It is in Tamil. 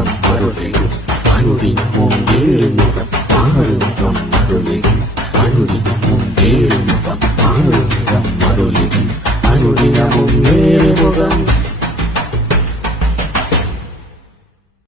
முகம் அருளிடும் அனுதினமும் ஏழுமுகம் ஆறுமுகம் அருளிடும் அனுதினமும் ஏழுமுகம் ஆறுமுகம் அருளிடும் அனுதினமும் ஏழுமுகம்